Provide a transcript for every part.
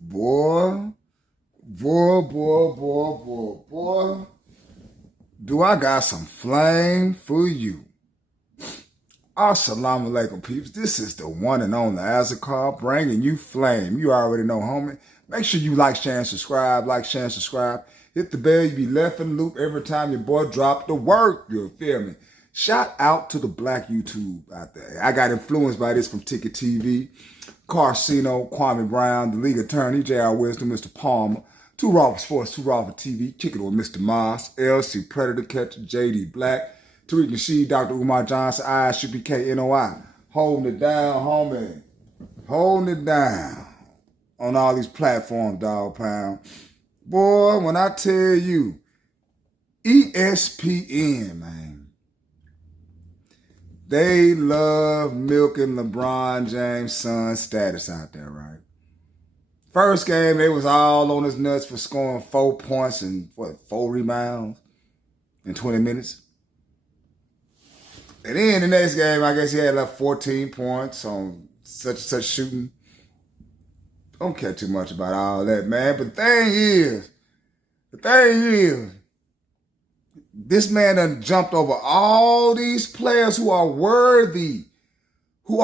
Boy, boy. Do I got some flame for you. Assalamu alaikum, peeps. This is the one and only Azakar bringing you flame. You already know, homie. Make sure you like, share, and subscribe. Like, share, and subscribe. Hit the bell. You be left in the loop every time your boy drop the work. You feel me? Shout out to the black YouTube out there. I got influenced by this from Ticket TV, Carcino, Kwame Brown, the league attorney, J.R. Wisdom, Mr. Palmer, Too Raw for Sports, Too Raw for TV, Kick It with Mr. Moss, LC Predator Catcher, J.D. Black, Tariq Nasheed, Dr. Umar Johnson, ISUPK, holding it down, homie. Holding it down on all these platforms, dog pound. Boy, when I tell you, ESPN, man, they love milking LeBron James' son's status out there, right? First game, they was all on his nuts for scoring 4 points and, 4 rebounds in 20 minutes. And then the next game, I guess he had like 14 points on such and such shooting. Don't care too much about all that, man. But the thing is, this man done jumped over all these players who are worthy, who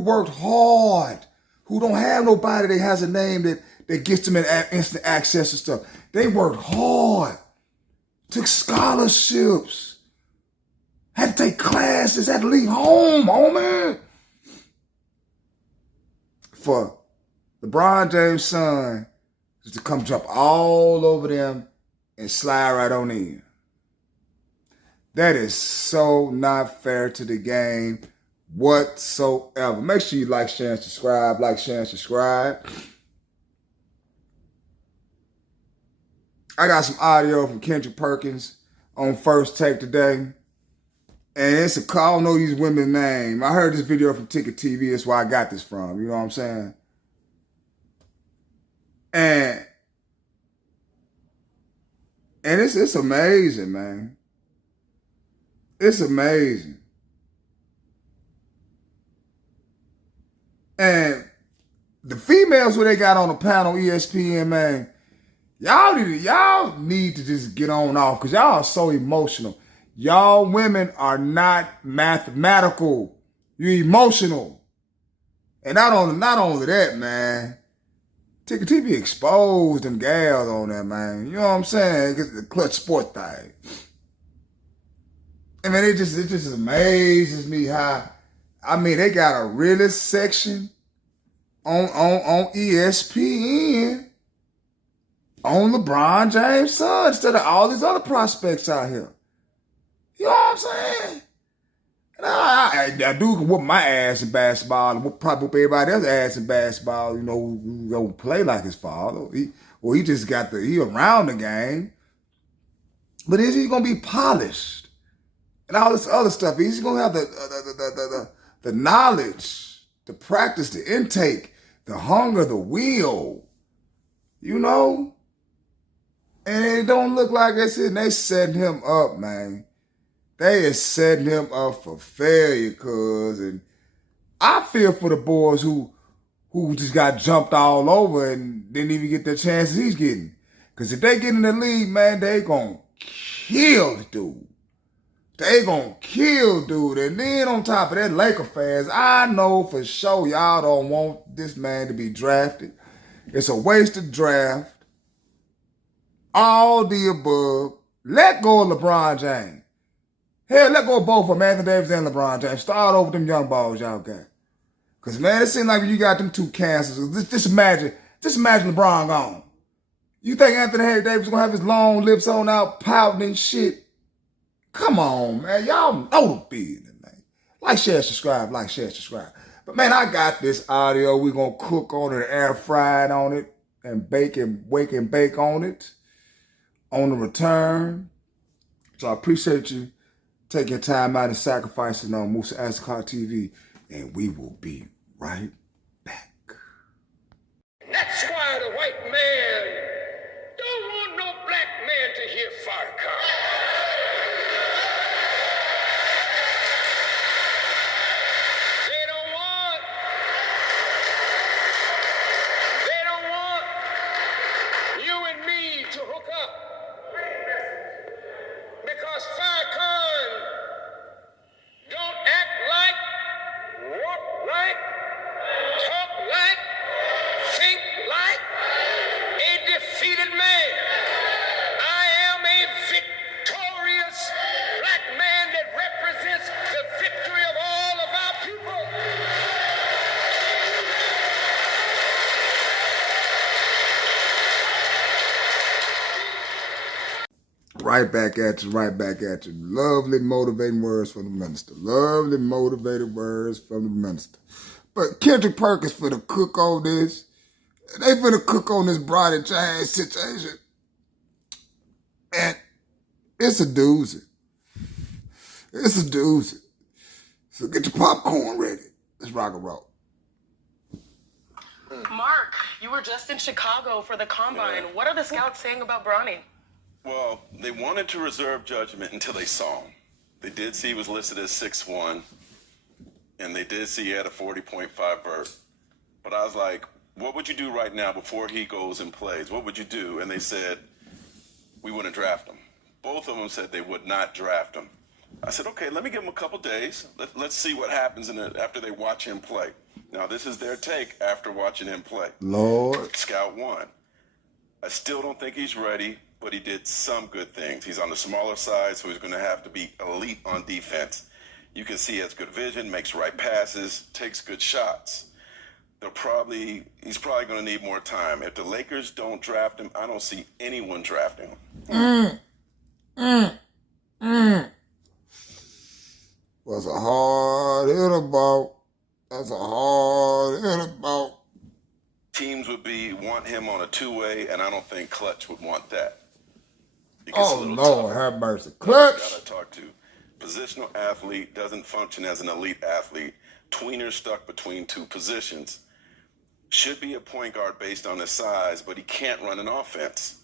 worked hard, who don't have nobody that has a name that gets them instant access and stuff. They worked hard, took scholarships, had to take classes, had to leave home, homie. For LeBron James' son just to come jump all over them and slide right on in. That is so not fair to the game whatsoever. Make sure you like, share, and subscribe. Like, share, and subscribe. I got some audio from Kendrick Perkins on First Take today. And it's I don't know these women's name. I heard this video from Ticket TV. That's where I got this from. You know what I'm saying? And it's amazing, man. It's amazing. And the females who they got on the panel, ESPN, man, y'all need to just get on off because y'all are so emotional. Y'all women are not mathematical. You're emotional. And not only that, man. Ticket TV exposed them gals on that, man. You know what I'm saying? The clutch sport thing. I mean, it just amazes me how, I mean, they got a realist section on ESPN on LeBron James' son instead of all these other prospects out here. You know what I'm saying? And I do whoop my ass in basketball and probably whoop everybody else's ass in basketball, you know, who don't play like his father. He just got he around the game. But is he going to be polished? And all this other stuff. He's going to have the knowledge, the practice, the intake, the hunger, the will, you know? And it don't look like that's it. And they setting him up, man. They is setting him up for failure, cuz. And I feel for the boys who just got jumped all over and didn't even get the chances he's getting. Because if they get in the league, man, they gonna kill the dude. They gonna kill dude. And then on top of that, Laker fans, I know for sure y'all don't want this man to be drafted. It's a wasted draft. All the above. Let go of LeBron James. Hell, let go of both of them, Anthony Davis and LeBron James. Start over them young balls y'all got. Because, man, it seems like you got them two cancers. Just imagine LeBron gone. You think Anthony Davis is going to have his long lips on out, pouting and shit? Come on, man. Y'all know the business, man. Like, share, subscribe. Like, share, subscribe. But, man, I got this audio. We're going to cook on it, air fried on it, and bake and wake and bake on it on the return. So I appreciate you taking time out and sacrificing on Musa Azakar TV, and we will be right back. That's why the white man don't want no black man to hear Farrakhan. They don't want Right back at you, right back at you. Lovely motivating words from the minister. Lovely motivated words from the minister. But Kendrick Perkins finna cook on this. They finna cook on this Bronny James situation. And it's a doozy. It's a doozy. So get your popcorn ready. Let's rock and roll. Mark, you were just in Chicago for the Combine. Yeah. What are the scouts saying about Bronny? Well, they wanted to reserve judgment until they saw him. They did see he was listed as 6'1", and they did see he had a 40.5 vert. But I was like, what would you do right now before he goes and plays? What would you do? And they said, we wouldn't draft him. Both of them said they would not draft him. I said, okay, let me give him a couple days. Let's see what happens after they watch him play. Now, this is their take after watching him play. Lord. Scout 1. I still don't think he's ready, but he did some good things. He's on the smaller side, so he's going to have to be elite on defense. You can see he has good vision, makes right passes, takes good shots. He's probably going to need more time. If the Lakers don't draft him, I don't see anyone drafting him. Was a hard hitter ball. That's a hard hitter ball. Teams would want him on a two-way, and I don't think Clutch would want that. Oh, Lord, have mercy. Clutch. Gotta talk to. Positional athlete, doesn't function as an elite athlete. Tweener stuck between two positions. Should be a point guard based on his size, but he can't run an offense.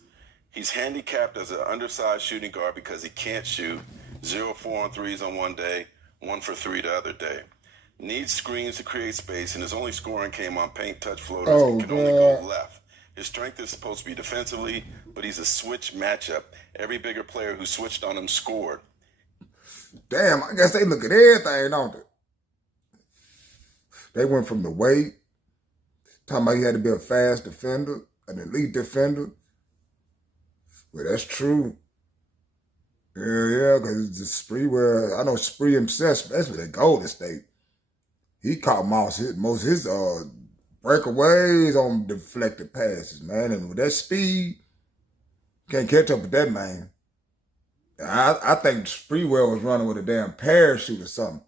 He's handicapped as an undersized shooting guard because he can't shoot. 0-4 on threes on one day, 1 for 3 the other day. Needs screens to create space, and his only scoring came on paint touch floaters and can only go left. His strength is supposed to be defensively, but he's a switch matchup. Every bigger player who switched on him scored. Damn, I guess they look at everything, don't they? They went from the weight, talking about he had to be a fast defender, an elite defender. Well, that's true. Yeah, because the Spree, where I know Spree himself, especially at Golden State, he caught most of his breakaways on deflected passes, man. And with that speed, can't catch up with that man. I think Spreewell was running with a damn parachute or something.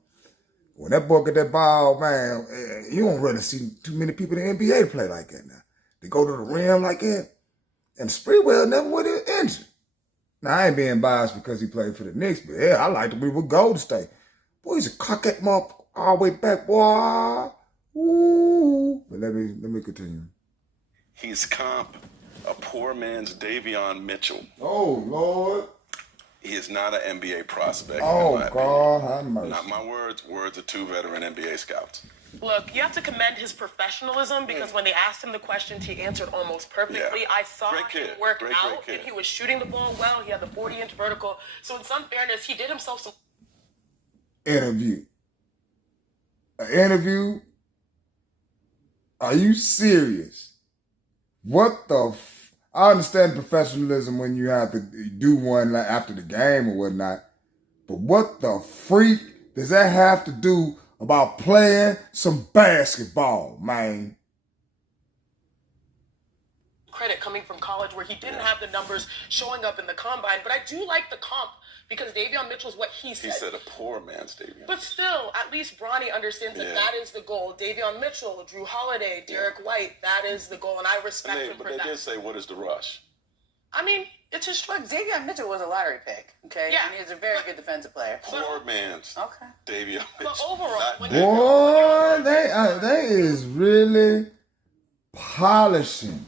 When that boy get that ball, man, you don't really see too many people in the NBA play like that now. They go to the rim like that. And Spreewell never would have injured. Now, I ain't being biased because he played for the Knicks, but yeah, I like to be with Golden State. Boy, he's a cock that motherfucker all the way back, boy. Ooh. But let me continue. He's comp a poor man's Davion Mitchell. Oh, Lord. He is not an NBA prospect. Oh, God, have mercy. Not my words of two veteran NBA scouts. Look, you have to commend his professionalism because when they asked him the questions, he answered almost perfectly. Yeah. I saw him work out, Great and he was shooting the ball well. He had the 40-inch vertical. So in some fairness, he did himself some... Interview. An interview? Are you serious? What the I understand professionalism when you have to do one like after the game or whatnot, but what the freak does that have to do about playing some basketball, man? Credit coming from college where he didn't have the numbers showing up in the Combine, but I do like the comp because Davion Mitchell's what he said. He said a poor man's Davion. But still, at least Bronny understands that that is the goal. Davion Mitchell, Drew Holiday, Derek White, that is the goal, and I respect him for that. But they did say, what is the rush? I mean, it's his Look, Davion Mitchell was a lottery pick, okay? Yeah. And he's a very good defensive player. Poor man's Davion Mitchell. But overall, Boy, they is really polishing.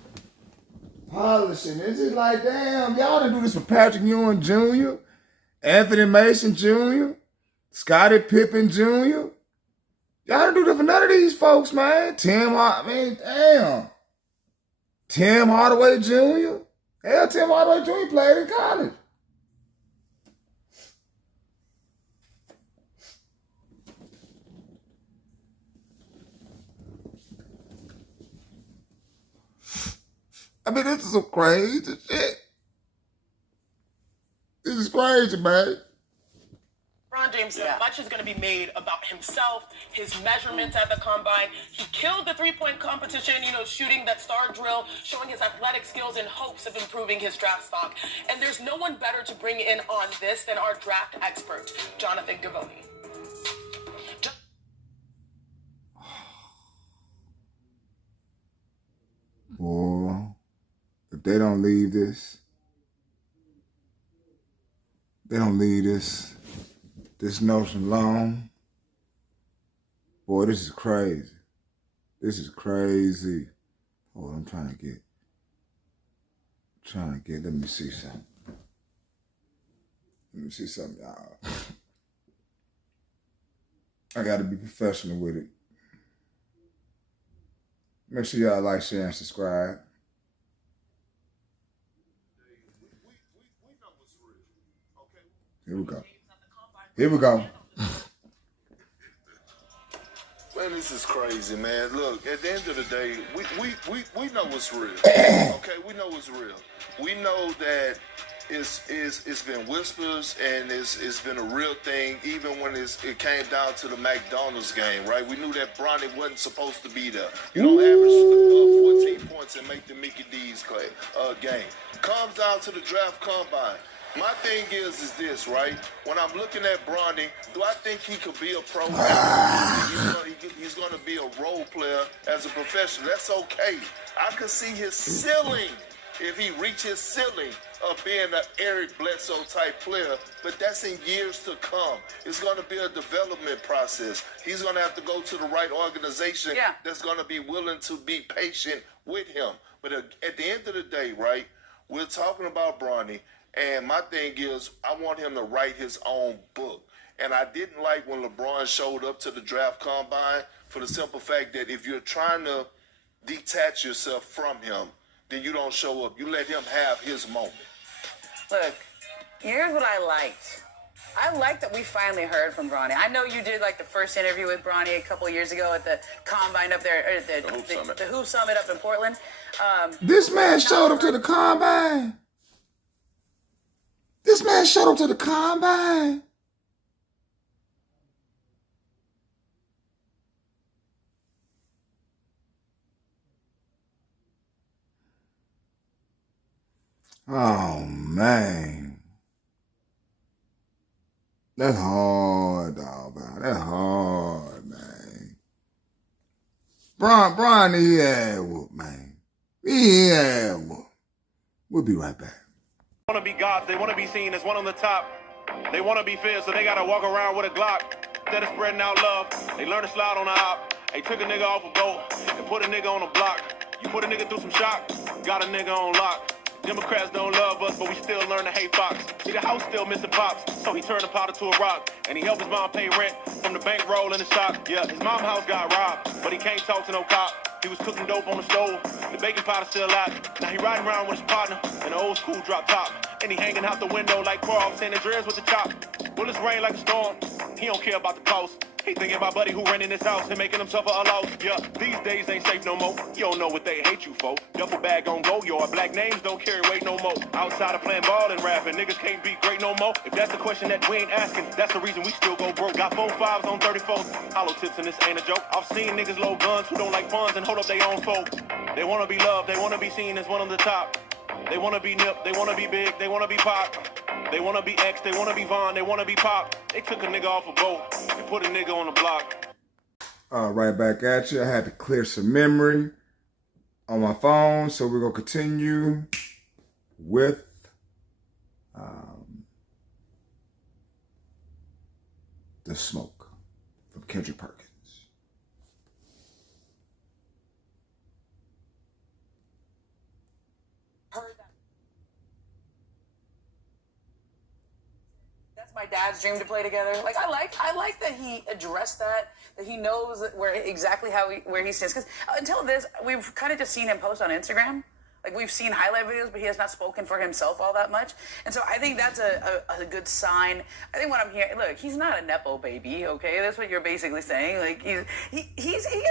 It's just like, damn, y'all didn't do this for Patrick Ewing Jr., Anthony Mason Jr., Scottie Pippen Jr. Y'all didn't do this for none of these folks, man. Tim Hardaway Jr. Hell, Tim Hardaway Jr. played in college. I mean, this is some crazy shit. This is crazy, man. LeBron James James, much is going to be made about himself, his measurements at the combine. He killed the three-point competition, shooting that star drill, showing his athletic skills in hopes of improving his draft stock. And there's no one better to bring in on this than our draft expert, Jonathan Givony. Boy, if they don't leave this, this notion alone, boy, this is crazy. This is crazy. Oh, I'm trying to get, let me see something. Y'all. I got to be professional with it. Make sure y'all like, share, and subscribe. Here we go. Man, this is crazy, man. Look, at the end of the day, we know what's real. Okay, we know what's real. We know that it's been whispers and it's been a real thing even when it came down to the McDonald's game, right? We knew that Bronny wasn't supposed to be there. You don't average 14 points and make the Mickey D's game. Comes down to the draft combine. My thing is this, right? When I'm looking at Bronny, do I think he could be a pro? He's going to be a role player as a professional. That's okay. I could see his ceiling if he reaches ceiling of being an Eric Bledsoe type player, but that's in years to come. It's going to be a development process. He's going to have to go to the right organization that's going to be willing to be patient with him. But at the end of the day, right, we're talking about Bronny, and my thing is I want him to write his own book. And I didn't like when LeBron showed up to the draft combine for the simple fact that if you're trying to detach yourself from him, then you don't show up. You let him have his moment. Look, here's what I liked. I liked that we finally heard from Bronny. I know you did like the first interview with Bronny a couple of years ago at the combine up there, or the Hoop Summit up in Portland. This man showed up to the combine. Oh, man. That's hard, dog. That's hard, man. Bronny, he had whoop, man. He had whoop. We'll be right back. They want to be gods. They want to be seen as one on the top. They want to be feared, so they got to walk around with a Glock. Instead of spreading out love, they learn to slide on the op. They took a nigga off a boat and put a nigga on a block. You put a nigga through some shock, got a nigga on lock. Democrats don't love us, but we still learn to hate Fox. See, the house still missing pops, so he turned the powder to a rock. And he helped his mom pay rent from the bankroll in the shop. Yeah, his mom's house got robbed, but he can't talk to no cop. He was cooking dope on the stove, the baking powder still out. Now he riding around with his partner in an old school drop top. And he hanging out the window like Carl, sanding dreads with the chop. Bullets rain like a storm, he don't care about the cost. He thinking about buddy who renting his house and making himself a loss. Yeah, these days ain't safe no more. You don't know what they hate you for. Duffel bag on go, your black names don't carry weight no more. Outside of playing ball and rapping, niggas can't be great no more. If that's the question that we ain't asking, that's the reason we still go broke. Got 4 5s on 34s, hollow tips and this ain't a joke. I've seen niggas load guns who don't like funds and hold up their own folk. They wanna be loved, they wanna be seen as one on the top. They wanna be nip, they wanna be big, they wanna be pop. They wanna be X, they wanna be Von, they wanna be pop. They took a nigga off a boat and put a nigga on the block. Right back at you. I had to clear some memory on my phone, so we're gonna continue with The Smoke from Kendrick Perkins. My dad's dream to play together. Like I like that he addressed that he knows where he stands. Because until this, we've kind of just seen him post on Instagram. Like we've seen highlight videos, but he has not spoken for himself all that much. And so I think that's a good sign. I think what I'm hearing, look, he's not a nepo baby. Okay, that's what you're basically saying. Like he's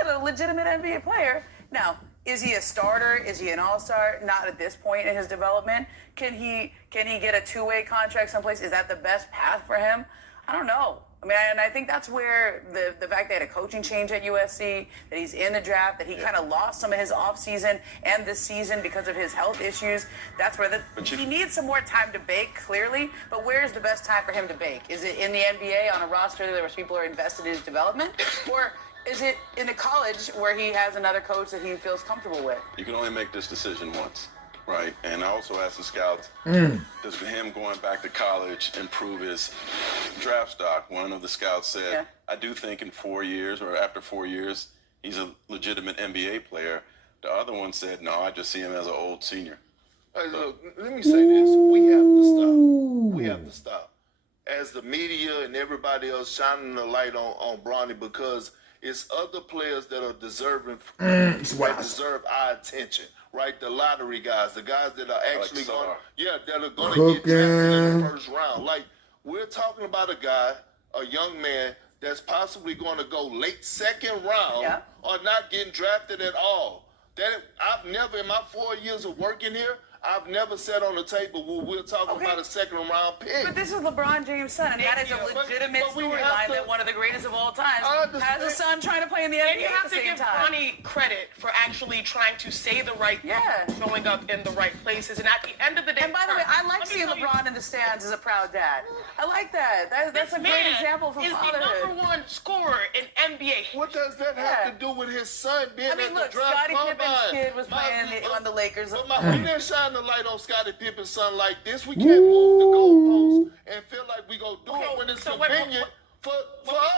a legitimate NBA player. Now, is he a starter? Is he an all-star? Not at this point in his development. Can he get a two-way contract someplace? Is that the best path for him? I don't know. I mean, and I think that's where the fact they had a coaching change at USC, that he's in the draft, that he kind of lost some of his offseason and this season because of his health issues. That's where he needs some more time to bake, clearly. But where's the best time for him to bake? Is it in the NBA on a roster where people are invested in his development? Or is it in a college where he has another coach that he feels comfortable with? You can only make this decision once. Right, and I also asked the scouts, does him going back to college improve his draft stock? One of the scouts said, I do think in 4 years or after 4 years, he's a legitimate NBA player. The other one said, no, I just see him as an old senior. Hey, look, let me say this. We have to stop. We have to stop. As the media and everybody else shining the light on Bronny, because it's other players that are deserving, that deserve our attention. Right, the lottery guys, the guys that are actually that are going to get drafted in the first round. Like, we're talking about a guy, a young man that's possibly going to go late second round or not getting drafted at all. That I've never, in my 4 years of working here, I've never sat on the table where we're talking about a second round pick. But this is LeBron James' son, and that is a legitimate storyline that one of the greatest of all time has a son trying to play in the NBA and you have at the to same give time. Bronny credit for actually trying to say the right thing, showing up in the right places, and at the end of the day. And by the way, I like seeing LeBron in the stands as a proud dad. I like that. That's a great example for fatherhood. He's the number one scorer in NBA. What does that have to do with his son being at the draft Scottie Pippen's kid was playing on the Lakers. We didn't shine the light on Scottie Pippen's son like this. We can't move the goalposts and feel like we go do it when it's convenient for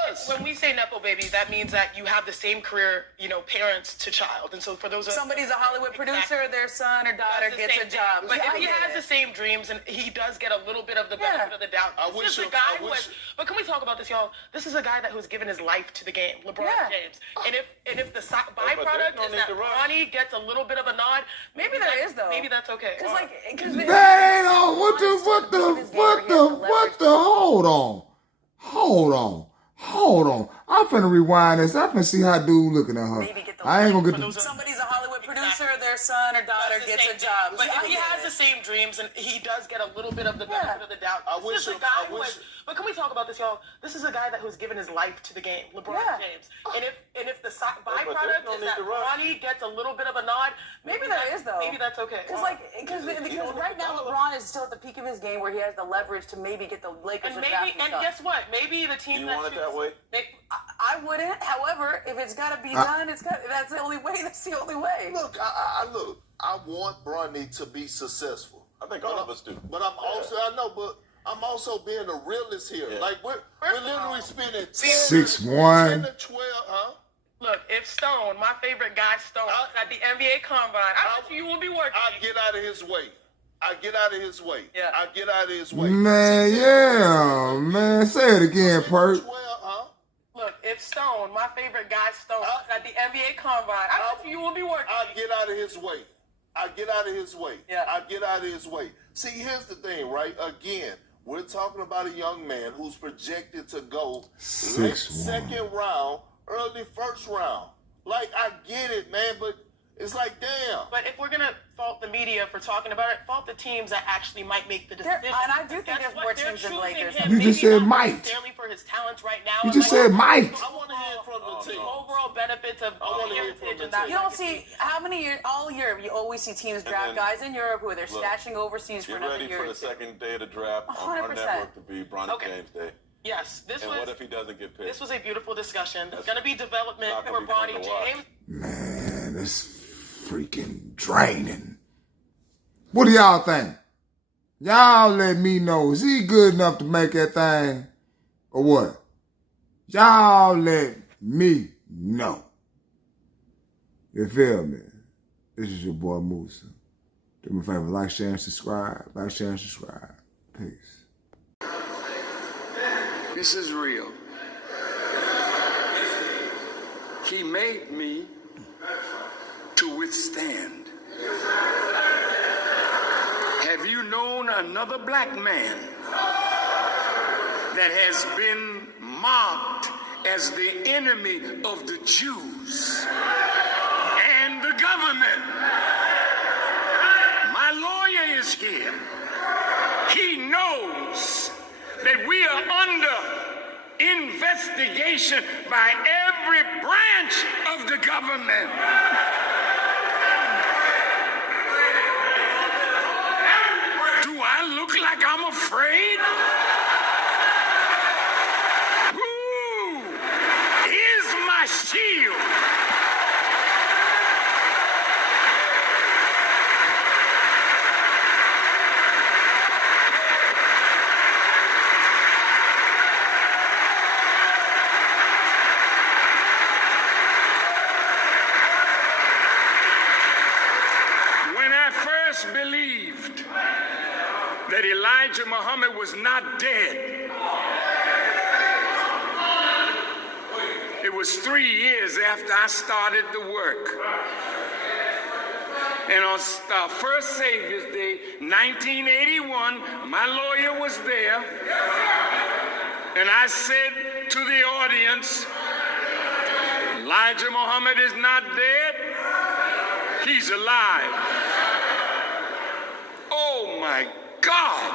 us. When we say Nepo baby, that means that you have the same career, parents to child. And so for those somebody's a Hollywood producer, their son or daughter gets a job. But if he has the same dreams and he does get a little bit of the benefit of the doubt, this is the guy who has. But can we talk about this, y'all? This is a guy that who's given his life to the game, LeBron James. And if the byproduct is that Bronny gets a little bit of a nod, maybe there is though. Maybe that's okay. Because that ain't all. What the? Hold on. I'm finna rewind this. I'm finna see how dude looking at her. I ain't gonna get somebody's a Hollywood producer, their son or daughter gets a job. But he has the same dreams, and he does get a little bit of the benefit of the doubt. This is a guy who has. But can we talk about this, y'all? This is a guy that who's given his life to the game, LeBron James. And if the byproduct is that Bronny gets a little bit of a nod, maybe there is though. Maybe that's okay. Because right now LeBron is still at the peak of his game where he has the leverage to maybe get the Lakers to draft him. And guess what? Maybe the team you want it that way. I wouldn't. However, if it's got to be done, that's the only way. That's the only way. Look, I want Bronny to be successful. I think all of us do. But I'm also being a realist here. Like we're literally spending 6'1" 10 to 12, huh? Look, if Stone, my favorite guy, Stone, at the NBA Combine, I bet you will be working. I get out of his way. I get out of his way. Yeah. I get out of his way. Man, say it again, Perk. Look, if Stone, my favorite guy, Stone, at the NBA Combine, I bet you will be working. I get out of his way. I get out of his way. Yeah. I get out of his way. See, here's the thing, right? Again, we're talking about a young man who's projected to go late second round, early first round. Like, I get it, man, but it's like, damn. But if we're going to fault the media for talking about it, fault the teams that actually might make the decision. And I do think there's more teams than Lakers. You just said might. For his talents right now. You just said might. I want to hear from the team. Overall benefits of heritage and that. You don't see how many years all year you always see teams draft guys in Europe who they're stashing overseas for another year. Get ready for the second day of the draft on our 100%. network to be Bronny James Day. Yes, what if he doesn't get picked? This was a beautiful discussion. There's going to be development for Bronny James. Man, this freaking draining. What do y'all think? Y'all let me know. Is he good enough to make that thing? Or what? Y'all let me know. You feel me? This is your boy Musa. Do me a favor, like, share, and subscribe. Like, share, and subscribe. Peace. This is real. He made me to withstand. Have you known another black man that has been mocked as the enemy of the Jews and the government? My lawyer is here. He knows that we are under investigation by every branch of the government. Do I look like I'm afraid? Who is my shield? Believed that Elijah Muhammad was not dead. It was 3 years after I started the work. And on First Savior's Day, 1981, my lawyer was there. And I said to the audience, Elijah Muhammad is not dead. He's alive. Oh my God!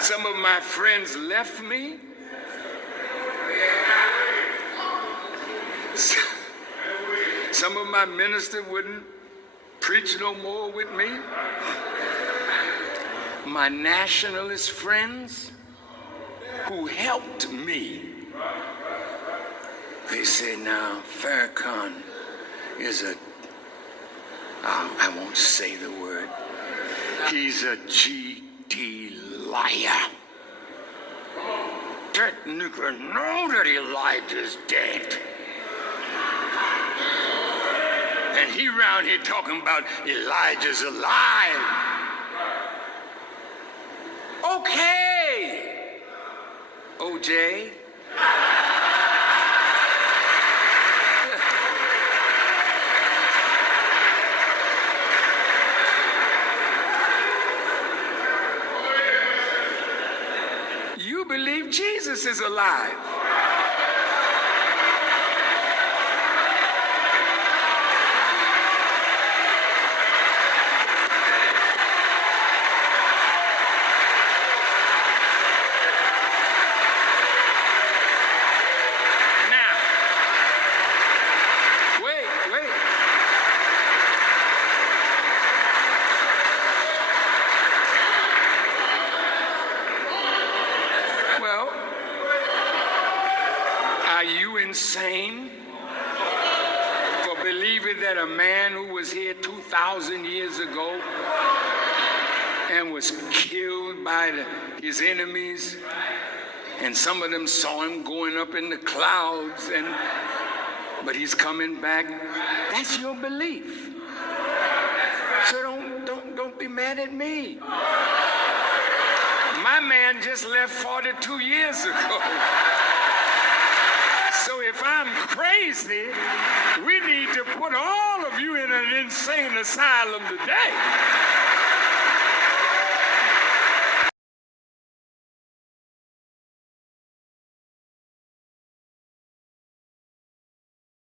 Some of my friends left me. Some of my ministers wouldn't preach no more with me. My nationalist friends who helped me, they say now Farrakhan is I won't say the word. He's a GD liar. That nigga know that Elijah's dead. And he round here talking about Elijah's alive. Okay, OJ. You believe Jesus is alive. Now, wait. Well, are you insane for believing that a man who was here 2,000 years ago and was killed by his enemies, and some of them saw him going up in the clouds, but he's coming back? That's your belief. So don't be mad at me. My man just left 42 years ago. So if I'm crazy, we need to put all of you in an insane asylum today.